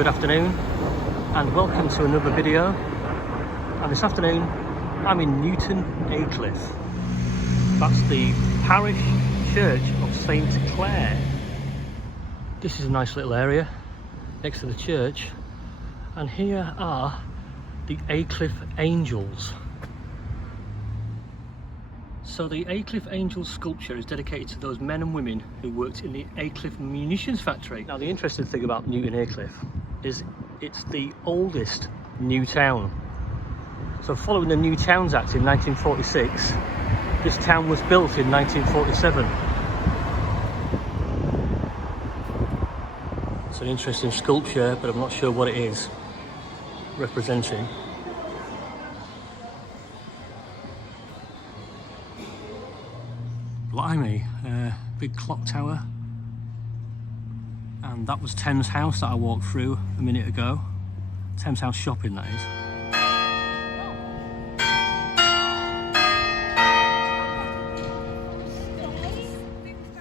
Good afternoon and welcome to another video. And this afternoon I'm in Newton Aycliffe. That's the parish church of St Clair. This is a nice little area next to the church, and here are the Aycliffe Angels. So the Aycliffe Angels sculpture is dedicated to those men and women who worked in the Aycliffe munitions factory. Now the interesting thing about Newton Aycliffe is it's the oldest new town. So following the New Towns Act in 1946, this town was built in 1947. It's an interesting sculpture, but I'm not sure what it is representing. Blimey, big clock tower. And that was Thames House that I walked through a minute ago. Thames House shopping, that is.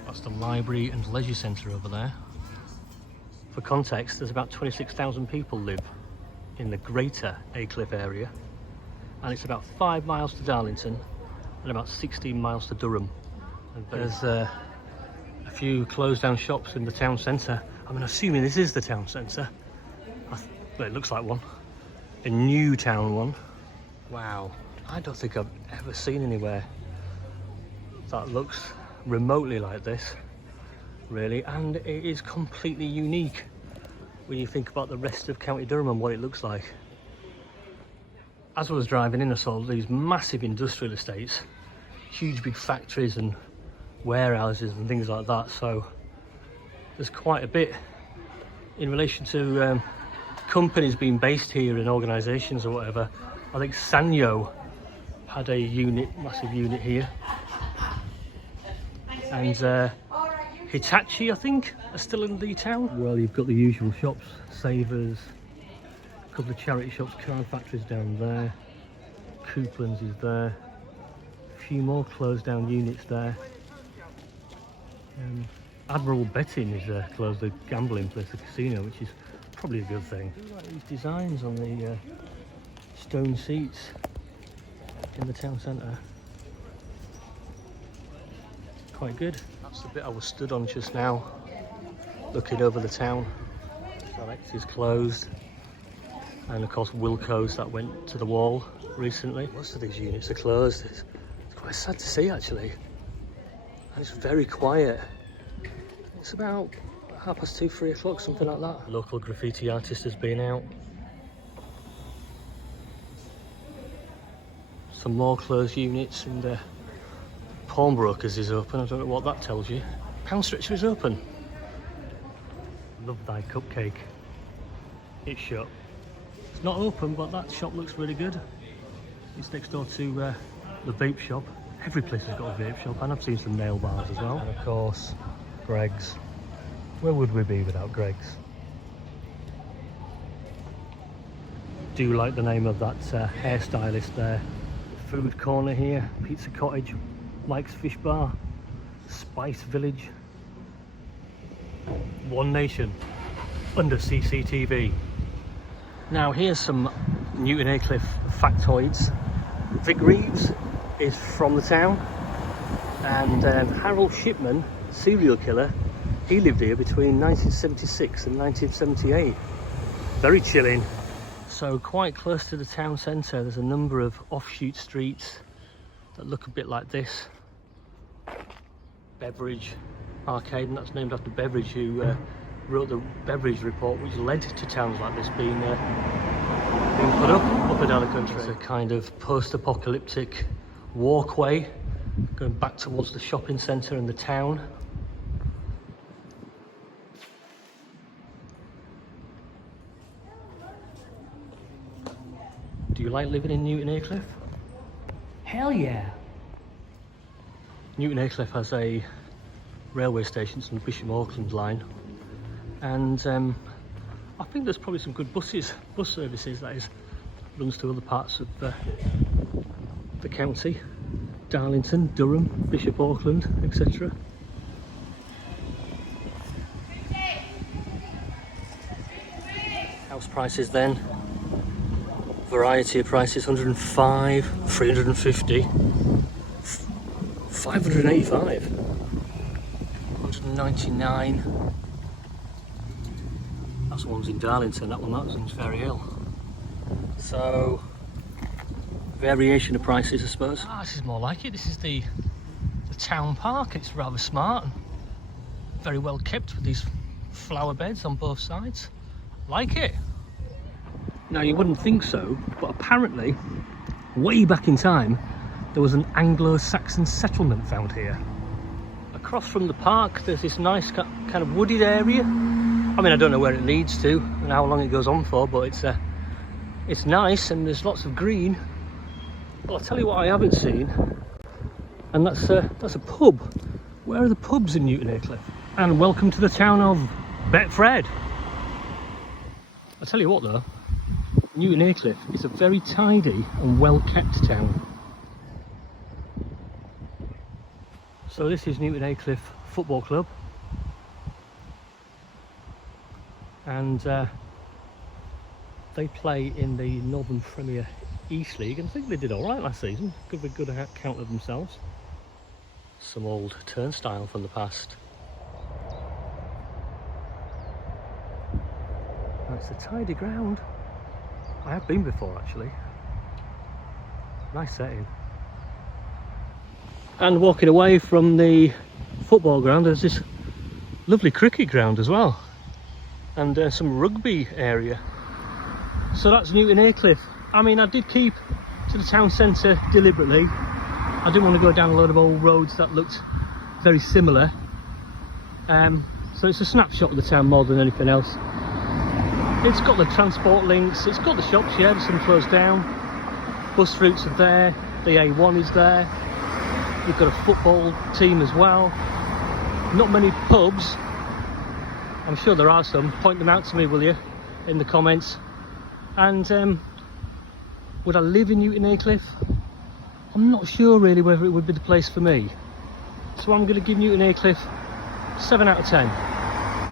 That's the library and leisure centre over there. For context, there's about 26,000 people live in the greater Aycliffe area, and it's about 5 miles to Darlington and about 16 miles to Durham. And there's a few closed down shops in the town centre. I'm assuming this is the town centre. Well, it looks like one. A new town one. Wow, I don't think I've ever seen anywhere that looks remotely like this, really, and it is completely unique when you think about the rest of County Durham and what it looks like. As I was driving in, I saw these massive industrial estates, huge big factories and warehouses and things like that, so there's quite a bit in relation to companies being based here and organisations or whatever. I think Sanyo had a massive unit here, and Hitachi, I think, are still in the town. Well, you've got the usual shops, Savers, a couple of charity shops, card factories down there, Couplands is there, a few more closed down units there. Admiral Betting is closed, the gambling place, the casino, which is probably a good thing. I like these designs on the stone seats in the town centre. Quite good. That's the bit I was stood on just now, looking over the town. Alex is closed, and of course Wilco's that went to the wall recently. Most of these units are closed. It's quite sad to see, actually. And it's very quiet. It's about 2:30, 3 o'clock, something like that. Local graffiti artist has been out. Some more closed units, and pawnbrokers is open. I don't know what that tells you. Pound Stretcher is open. Love Thy Cupcake. It's shut. It's not open, but that shop looks really good. It's next door to the vape shop. Every place has got a vape shop, and I've seen some nail bars as well. And of course, Greggs. Where would we be without Greggs? Do like the name of that hairstylist there. Food corner here, Pizza Cottage, Mike's Fish Bar, Spice Village. One Nation, under CCTV. Now here's some Newton Aycliffe factoids. Vic Reeves is from the town, and Harold Shipman, serial killer, he lived here between 1976 and 1978. Very chilling. So quite close to the town centre, there's a number of offshoot streets that look a bit like this. Beveridge Arcade, and that's named after Beveridge, who wrote the Beveridge Report, which led to towns like this being put up and down the country. It's a kind of post-apocalyptic walkway going back towards the shopping centre and the town. Do you like living in Newton Aycliffe? Hell yeah! Newton Aycliffe has a railway station, it's on the Bishop Auckland line, and I think there's probably some good bus services, that is, runs to other parts of the county. Darlington, Durham, Bishop Auckland, etc. House prices then. Variety of prices, 105, 350, 585, 199. That's the one's in Darlington, that one's Ferry Hill. So, variation of prices, I suppose. This is more like it. This is the town park. It's rather smart and very well kept with these flower beds on both sides. Like it. Now you wouldn't think so, but apparently, way back in time, there was an Anglo-Saxon settlement found here. Across from the park, there's this nice kind of wooded area. I mean, I don't know where it leads to and how long it goes on for, but it's nice and there's lots of green. Well, I'll tell you what I haven't seen, and that's a pub. Where are the pubs in Newton Aycliffe? And welcome to the town of Betfred. I'll tell you what though, Newton Aycliffe is a very tidy and well kept town. So this is Newton Aycliffe Football Club, and they play in the Northern Premier East League, and I think they did alright last season. Give a good account of themselves. Some old turnstile from the past. It's a tidy ground. I have been before actually. Nice setting. And walking away from the football ground, there's this lovely cricket ground as well, and some rugby area. So that's Newton Aycliffe. I mean, I did keep to the town centre deliberately. I didn't want to go down a load of old roads that looked very similar. So it's a snapshot of the town more than anything else. It's got the transport links, it's got the shops, yeah, there's some closed down. Bus routes are there, the A1 is there. You've got a football team as well. Not many pubs. I'm sure there are some. Point them out to me, will you, in the comments. And would I live in Newton Aycliffe? I'm not sure really whether it would be the place for me. So I'm going to give Newton Aycliffe 7 out of 10.